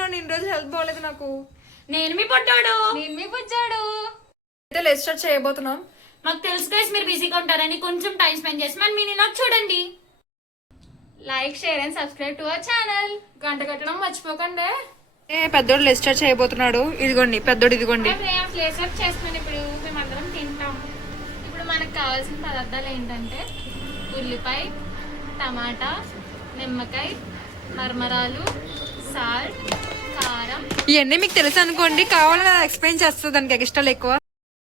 తిన్నాను ఇన్ని రోజులు, హెల్త్ బాగలేదు నాకు. నేను మీ పొట్టాడు. నేను మీ బుజ్జాడు. అయితే లెట్స్ స్టార్ట్ చేయబోతున్నాం. మాకు తెలుసు గైస్ మీరు బిజీగా ఉంటారని, కొంచెం టైం స్పెండ్ చేసి మరి మీరు ఇలా చూడండి. Like, share and subscribe to our channel. గంట కట్టడం మర్చిపోకండి. పెద్దోడు లెట్స్ స్టార్ట్ చేయబోతున్నాడు. ఇదిగోండి పెద్దోడు, ఇదిగోండి. ఫ్లేసప్ చేస్తున్నాను. ఇప్పుడు మేమందరం తింటాం. ఇప్పుడు మనకు కావాల్సిన పదార్థాలు ఏంటంటే ఉల్లిపాయ, టమాటా, నిమ్మకాయ, మరమరాలు, సాల్ట్, కారం. ఇవన్నీ మీకు తెలుసు అనుకోండి, కావాలని ఎక్స్ప్లెయిన్ చేస్తుంది దానికి ఎక్స్ట్రా ఎక్కువ.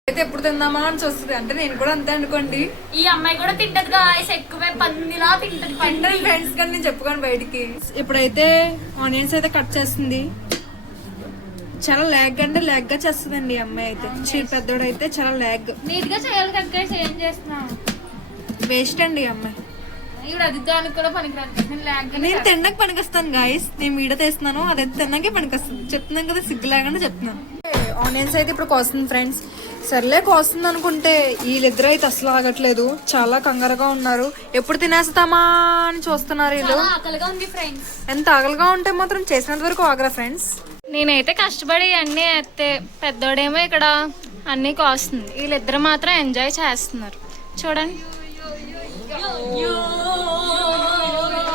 అయితే ఎప్పుడు తిందామా అని చూస్తుంది, అంటే నేను కూడా అంతే అనుకోండి. ఈ అమ్మాయి కూడా తింటది గాయస్, ఎక్కువే పందిలా తింటది. ఫ్రెండ్స్ కానీ నేను చెప్పుకోను బయటికి. ఇప్పుడైతే ఆనియన్స్ అయితే కట్ చేస్తుంది. చాలా లాగ్ అంటే లాగ్ గా చేస్తుందండి ఈ అమ్మాయి అయితే. పెద్దోడు అయితే చాలా లాగ్. నీట్ గా చేయాలి కదా, ఏం చేస్తున్నావు? వేస్ట్ అండి ఈ అమ్మాయి. ఇప్పుడు అది దానికి కూడా పనికిరాదు. నేను తిన్నాక పనికొస్తాను గాయస్. నేను వీడియో తీస్తున్నాను, అదైతే తిన్నాకే పనికొస్తుంది. చెప్తున్నాను కదా, సిగ్గు లేకుండా చెప్తున్నాను. ఆనియన్స్ అయితే ఇప్పుడు కోస్తుంది ఫ్రెండ్స్. సర్లే కోస్తుంది అనుకుంటే వీళ్ళిద్దరు అయితే అసలు ఆగట్లేదు, చాలా కంగారుగా ఉన్నారు. ఎప్పుడు తినేస్తామా అని చూస్తున్నారు వీళ్ళు. ఆకలిగా ఉంది ఫ్రెండ్స్. ఎంత ఆకలిగా ఉంటే మాత్రం చేసినంత వరకు ఆగరా ఫ్రెండ్స్. నేనైతే కష్టపడి అన్ని ఎత్తే, పెద్దోడేమో ఇక్కడ అన్ని కోస్తుంది. వీళ్ళిద్దరు మాత్రం ఎంజాయ్ చేస్తున్నారు చూడండి.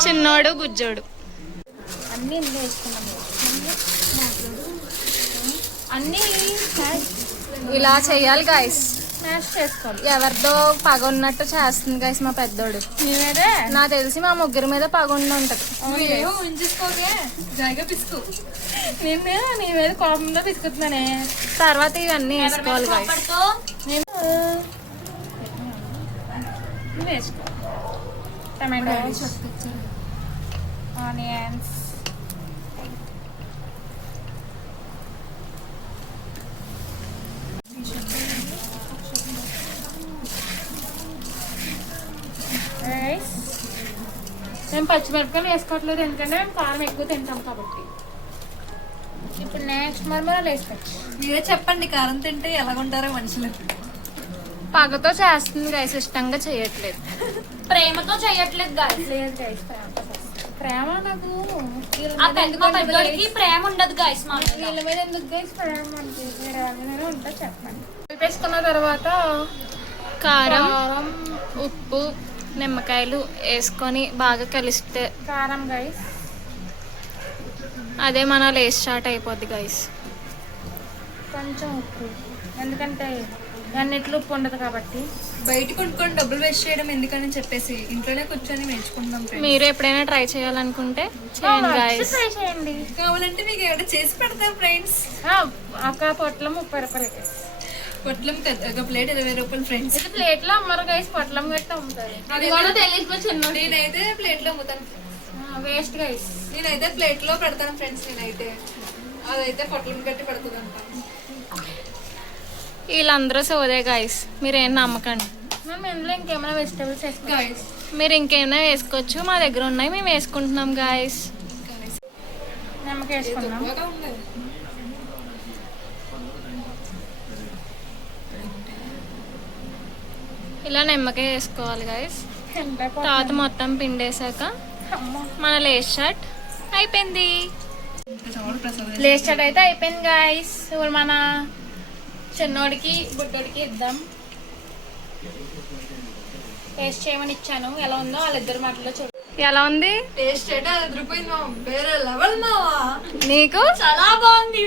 చిన్నోడు బుజ్జోడు అన్ని అన్ని ఇలా చెయ్యాలి గాయస్. మ్యాష్ చేసుకోవాలి. ఎవరిదో పగ ఉన్నట్టు చేస్తుంది గాయస్ మా పెద్దోడు. నాకు తెలిసి మా ముగ్గురి మీద పగ ఉండి ఉంటది. నేను నీ మీద కోపంలో తీసుకుతున్నానే. తర్వాత ఇవన్నీ వేసుకోవాలి గాయస్. వేసుకోవాలి టమాటో, ఆనియన్స్, మేము పచ్చిమిరపకాయలు వేసుకోవట్లేదు ఎందుకంటే మేము కారం ఎక్కువ తింటాం కాబట్టి. ఇప్పుడు నెక్స్ట్ మరమరాలు వేసుకోవచ్చు. మీరే చెప్పండి, కారం తింటే ఎలాగుంటారో మనుషులు. పగతో చేస్తుంది గైస్, ఇష్టంగా చేయట్లేదు. ప్రేమతో చేయట్లేదు గాయస్. లేదు గైస్, ప్రేమ నాకు పెద్దోడికి ప్రేమ ఉండదు గాయస్. మా వీళ్ళ మీద ఎందుకు గైస్ ప్రేమ అంటే మీరు ఉంటా చెప్పండి. కలిపేసుకున్న తర్వాత కారం, ఉప్పు, నిమ్మకాయలు వేసుకొని బాగా కలిస్తే కారం గైస్ అదే మన లేస్ స్టార్ట్ అయిపోద్ది గైస్. కొంచెం ఉప్పు, ఎందుకంటే అన్నిట్లో ఉప్పు ఉండదు కాబట్టి. బయట కొనుక్కొని డబ్బులు వేస్ట్ చేయడం ఎందుకని చెప్పేసి ఇంట్లోనే కూర్చొని నేర్చుకుందాం. మీరు ఎప్పుడైనా ట్రై చేయాలనుకుంటే చేయండి గైస్. ట్రై చేయండి. కావాలంటే మీకు ఎవరైనా చేసి పెడతారు ఫ్రెండ్స్. ఒక పొట్లం 30 రూపాయలకి. పొట్లం ఒక ప్లేట్ 20 రూపాయలు ఫ్రెండ్స్. ప్లేట్ లో అమ్మరు గైస్, పొట్లం పెట్టి అమ్ముతారు. అది కూడా తెలియదు. నేనైతే ప్లేట్ లో అమ్ముతాను. Waste guys. నేనైతే ప్లేట్ లో పెడతాను ఫ్రెండ్స్. నేనైతే అదైతే పొట్లం కట్టి పెడుతుంది అంటాను. వీళ్ళందరూ సోదే గాయస్, మీరేం నమ్మకండి. మేము ఇందులో ఇంకేమైనా వెజిటేబుల్స్ వేసుకోవాలి. మీరు ఇంకేమైనా వేసుకోవచ్చు, మా దగ్గర ఉన్నాయి, మేము వేసుకుంటున్నాం గాయస్. నిమ్మకాయ వేసుకున్నాం. ఇలా నిమ్మకాయ వేసుకోవాలి గాయస్. తర్వాత మొత్తం పిండేశాక మన లేస్ చాట్ అయిపోయింది. లేస్ చాట్ అయితే అయిపోయింది గాయస్. ఇప్పుడు మన చిన్నోడికి బుడ్డోడికి ఇద్దాం. టేస్ట్ చేయమని ఇచ్చాను, ఎలా ఉందో వాళ్ళిద్దరు మాటల్లో చూడు. ఎలా ఉంది టేస్ట్ అయితే 10 రూపాయలు వేరే లెవెల్ మావా. నీకు చాలా బాగుంది.